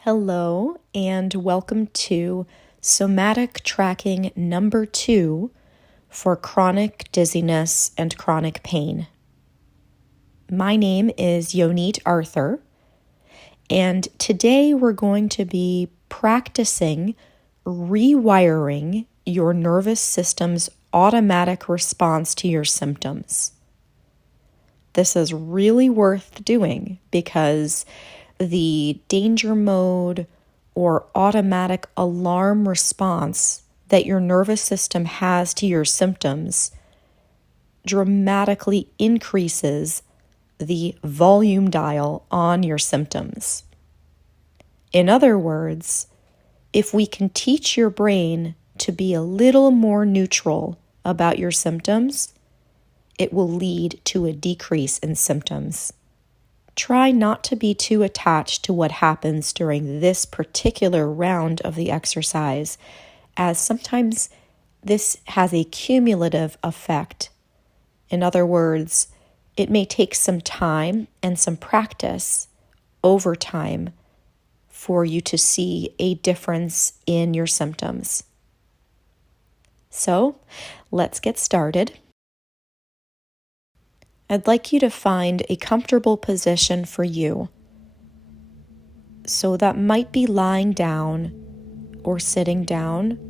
Hello, and welcome to Somatic Tracking number 2 for chronic dizziness and chronic pain. My name is Yonit Arthur, and today we're going to be practicing rewiring your nervous system's automatic response to your symptoms. This is really worth doing because the danger mode or automatic alarm response that your nervous system has to your symptoms dramatically increases the volume dial on your symptoms. In other words, if we can teach your brain to be a little more neutral about your symptoms, it will lead to a decrease in symptoms. Try not to be too attached to what happens during this particular round of the exercise, as sometimes this has a cumulative effect. In other words, it may take some time and some practice over time for you to see a difference in your symptoms. So, let's get started. I'd like you to find a comfortable position for you. So that might be lying down or sitting down,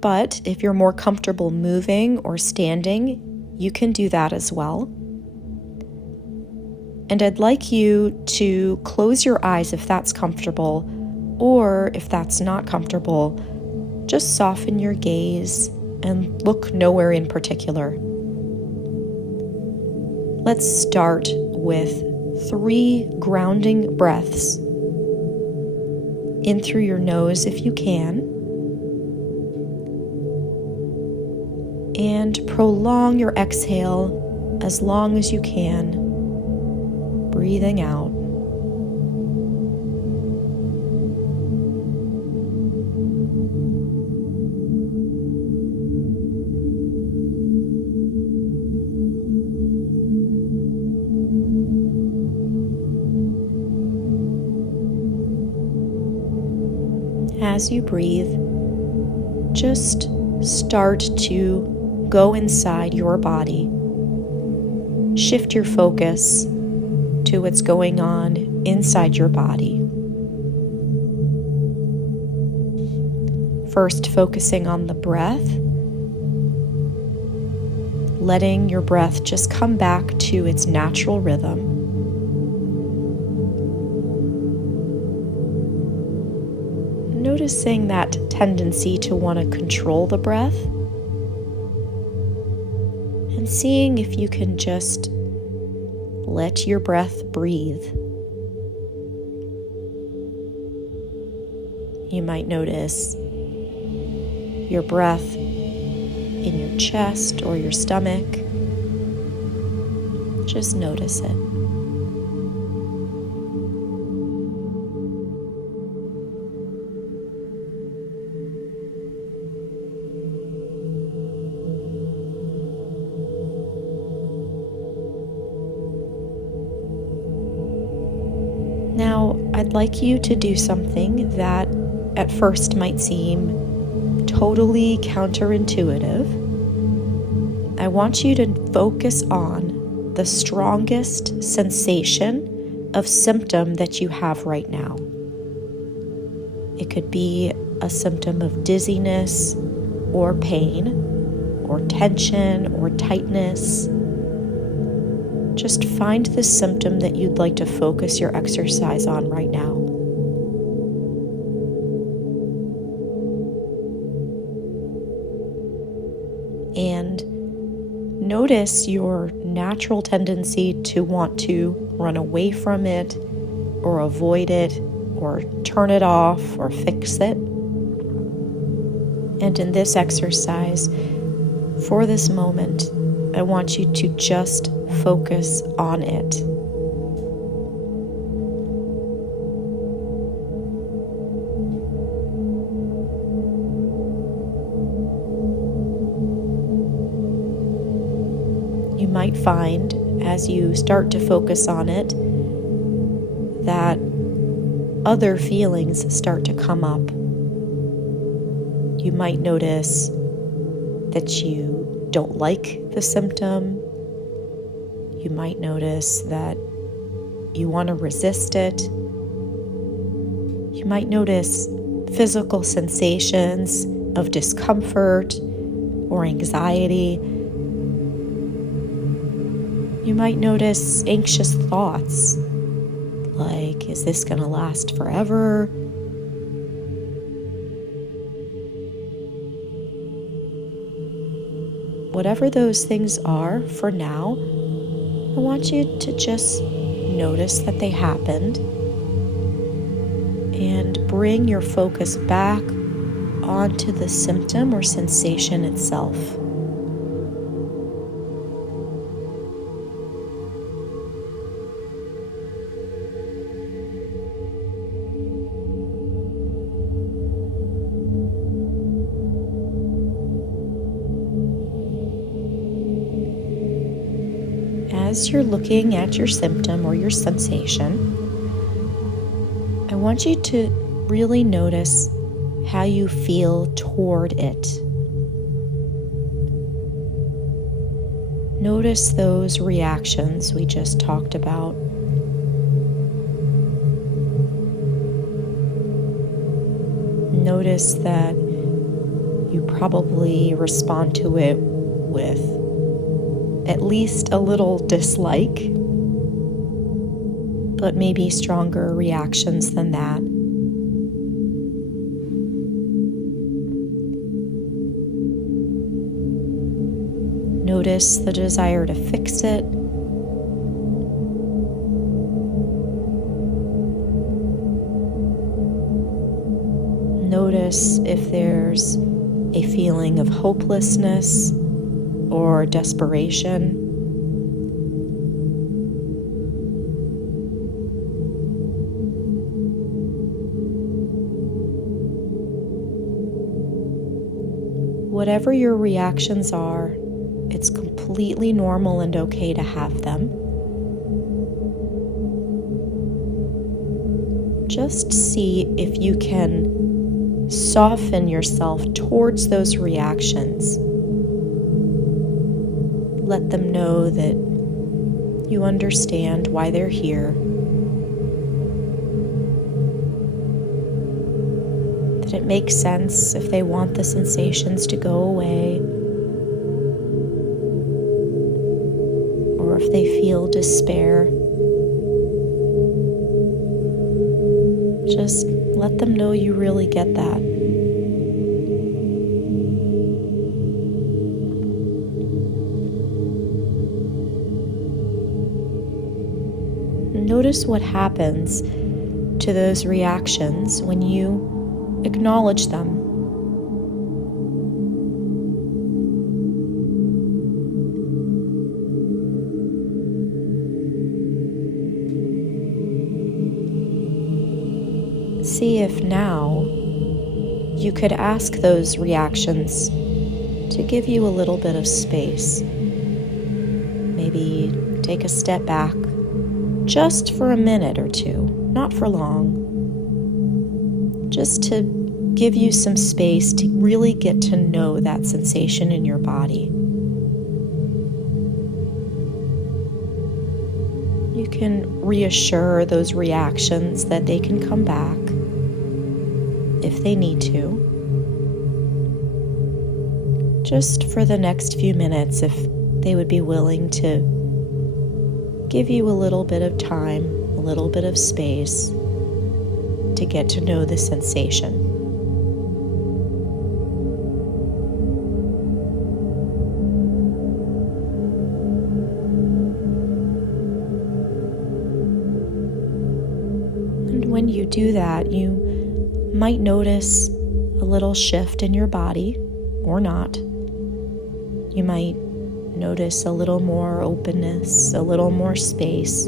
but if you're more comfortable moving or standing, you can do that as well. And I'd like you to close your eyes if that's comfortable, or if that's not comfortable, just soften your gaze and look nowhere in particular. Let's start with 3 grounding breaths. In through your nose if you can. And prolong your exhale as long as you can, breathing out. As you breathe, just start to go inside your body. Shift your focus to what's going on inside your body. First, focusing on the breath, letting your breath just come back to its natural rhythm. Noticing that tendency to want to control the breath and seeing if you can just let your breath breathe. You might notice your breath in your chest or your stomach. Just notice it. Now, I'd like you to do something that at first might seem totally counterintuitive. I want you to focus on the strongest sensation of symptom that you have right now. It could be a symptom of dizziness or pain or tension or tightness. Just find the symptom that you'd like to focus your exercise on right now. And notice your natural tendency to want to run away from it or avoid it or turn it off or fix it. And in this exercise, for this moment, I want you to just focus on it. You might find, as you start to focus on it, that other feelings start to come up. You might notice that you don't like the symptom. You might notice that you want to resist it. You might notice physical sensations of discomfort or anxiety. You might notice anxious thoughts like, is this going to last forever? Whatever those things are for now, I want you to just notice that they happened and bring your focus back onto the symptom or sensation itself. As you're looking at your symptom or your sensation, I want you to really notice how you feel toward it. Notice those reactions we just talked about. Notice that you probably respond to it with at least a little dislike, but maybe stronger reactions than that. Notice the desire to fix it. Notice if there's a feeling of hopelessness or desperation. Whatever your reactions are, it's completely normal and okay to have them. Just see if you can soften yourself towards those reactions. Let them know that you understand why they're here, that it makes sense if they want the sensations to go away, or if they feel despair. Just let them know you really get that. Notice what happens to those reactions when you acknowledge them. See if now you could ask those reactions to give you a little bit of space. Maybe take a step back just for a minute or two, not for long, just to give you some space to really get to know that sensation in your body. You can reassure those reactions that they can come back if they need to, just for the next few minutes, if they would be willing to give you a little bit of time, a little bit of space to get to know the sensation. And when you do that, you might notice a little shift in your body, or not. You might notice a little more openness, a little more space.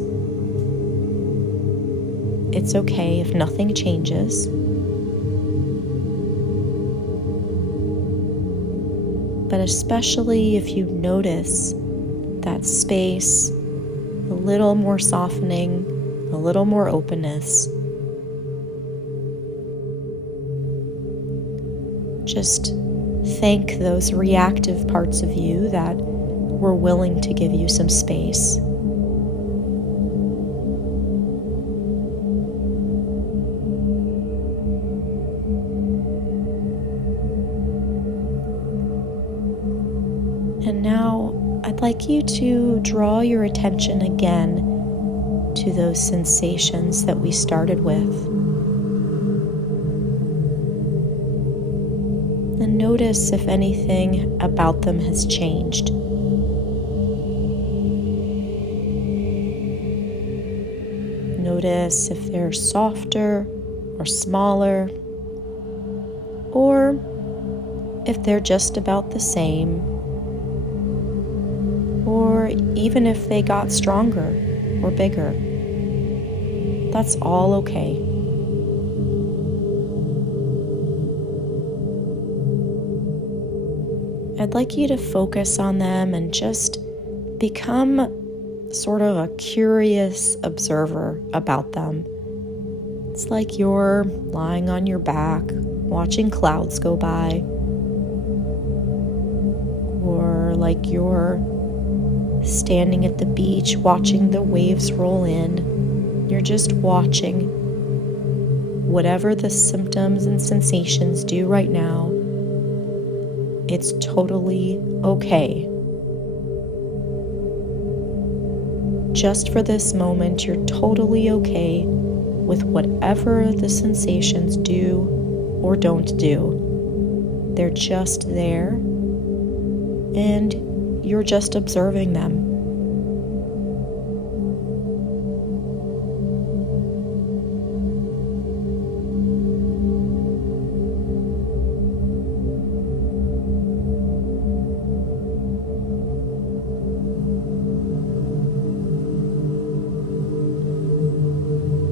It's okay if nothing changes. But especially if you notice that space, a little more softening, a little more openness, Just thank those reactive parts of you that were willing to give you some space. And now I'd like you to draw your attention again to those sensations that we started with. And notice if anything about them has changed. Notice if they're softer or smaller, or if they're just about the same, or even if they got stronger or bigger. That's all okay. I'd like you to focus on them and just become sort of a curious observer about them. It's like you're lying on your back, watching clouds go by, or like you're standing at the beach watching the waves roll in. You're just watching whatever the symptoms and sensations do right now. It's totally okay. Just for this moment, you're totally okay with whatever the sensations do or don't do. They're just there, and you're just observing them.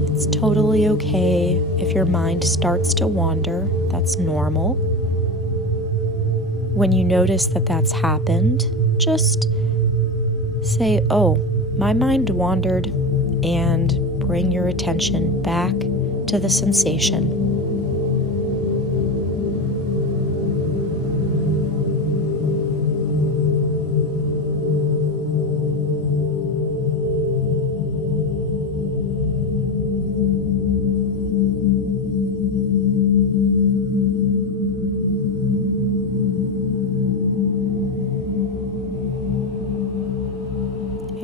It's totally okay if your mind starts to wander. That's normal. When you notice that that's happened, just say, "Oh, my mind wandered," and bring your attention back to the sensation.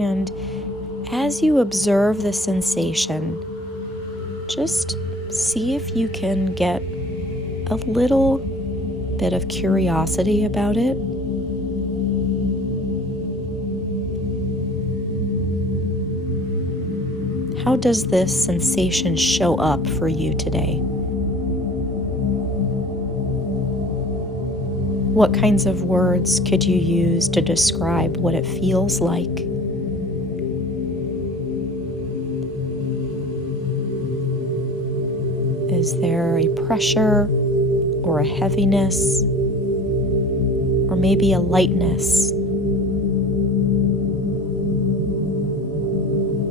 And as you observe the sensation, just see if you can get a little bit of curiosity about it. How does this sensation show up for you today? What kinds of words could you use to describe what it feels like? Is there a pressure or a heaviness, or maybe a lightness?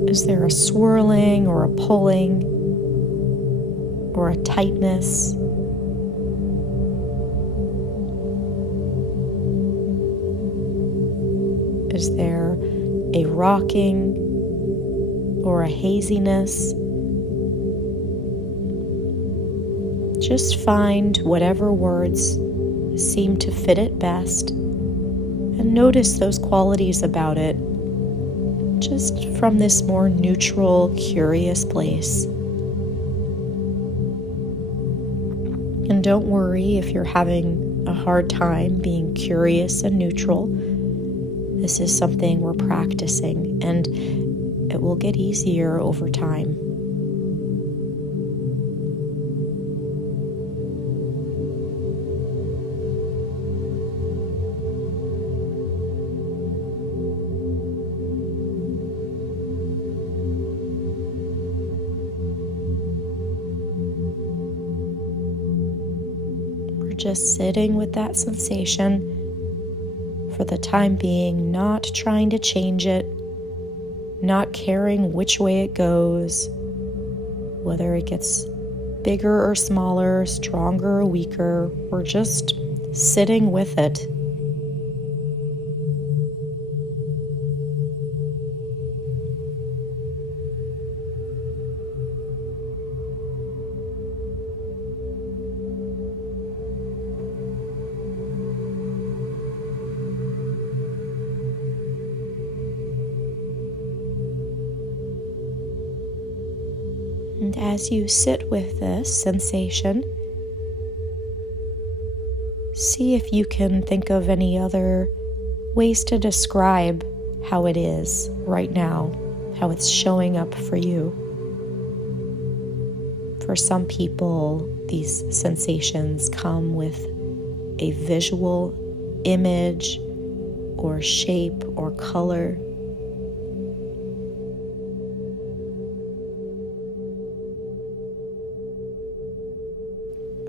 Is there a swirling or a pulling or a tightness? Is there a rocking or a haziness? Just find whatever words seem to fit it best and notice those qualities about it, just from this more neutral, curious place. And don't worry if you're having a hard time being curious and neutral. This is something we're practicing, and it will get easier over time. Just sitting with that sensation for the time being, not trying to change it, not caring which way it goes, whether it gets bigger or smaller, stronger or weaker. We're just sitting with it. And as you sit with this sensation, see if you can think of any other ways to describe how it is right now, how it's showing up for you. For some people, these sensations come with a visual image or shape or color.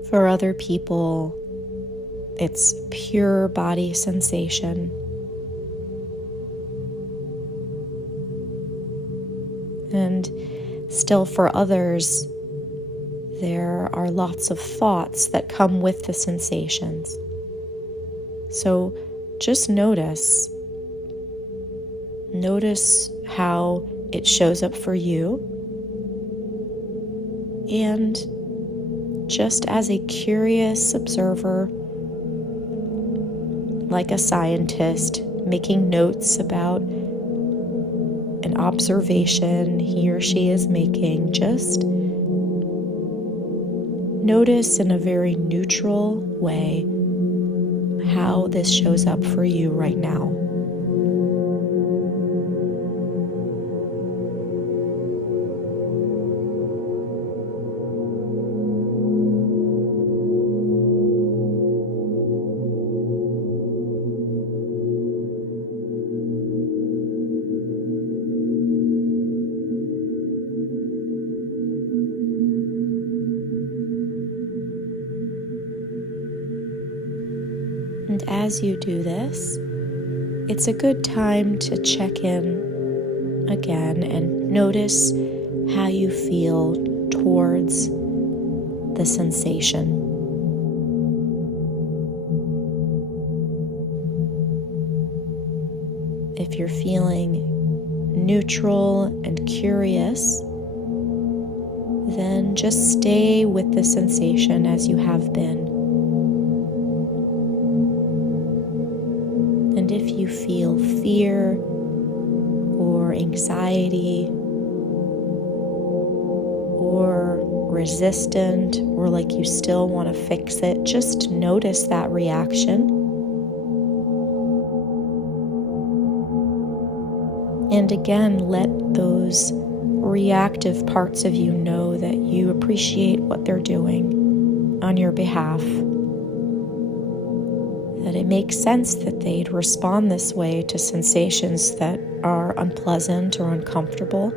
For other people, it's pure body sensation. And still for others, there are lots of thoughts that come with the sensations. So just notice how it shows up for you, and just as a curious observer, like a scientist, making notes about an observation he or she is making, just notice in a very neutral way how this shows up for you right now. And as you do this, it's a good time to check in again and notice how you feel towards the sensation. If you're feeling neutral and curious, then just stay with the sensation as you have been. And if you feel fear or anxiety or resistant or like you still want to fix it, just notice that reaction. And again, let those reactive parts of you know that you appreciate what they're doing on your behalf. That it makes sense that they'd respond this way to sensations that are unpleasant or uncomfortable.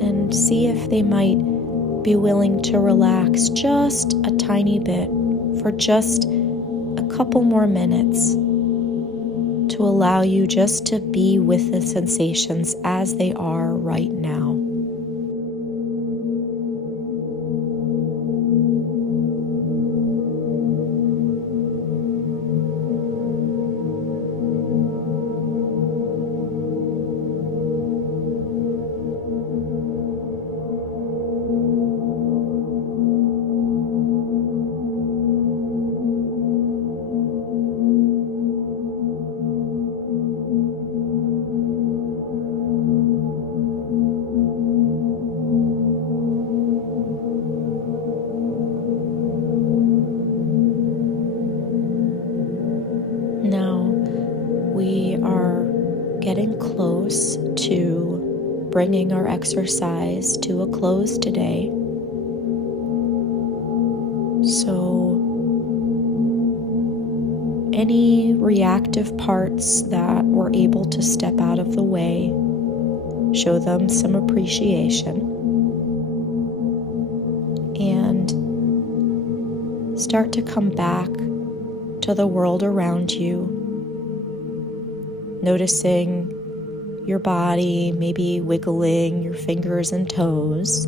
And see if they might be willing to relax just a tiny bit for just a couple more minutes to allow you just to be with the sensations as they are right now. Now we are getting close to bringing our exercise to a close today. So any reactive parts that were able to step out of the way, show them some appreciation. And start to come back to the world around you noticing your body, maybe wiggling your fingers and toes.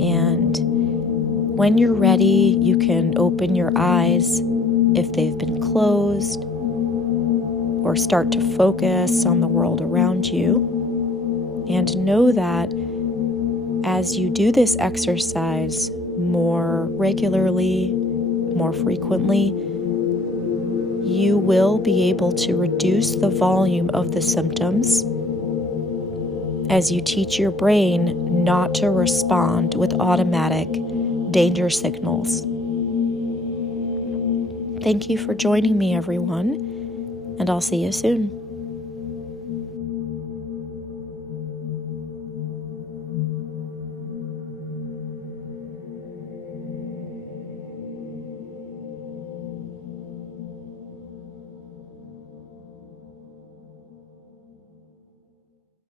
And when you're ready, you can open your eyes if they've been closed, or start to focus on the world around you. And know that as you do this exercise more regularly, more frequently, you will be able to reduce the volume of the symptoms as you teach your brain not to respond with automatic danger signals. Thank you for joining me, everyone, and I'll see you soon.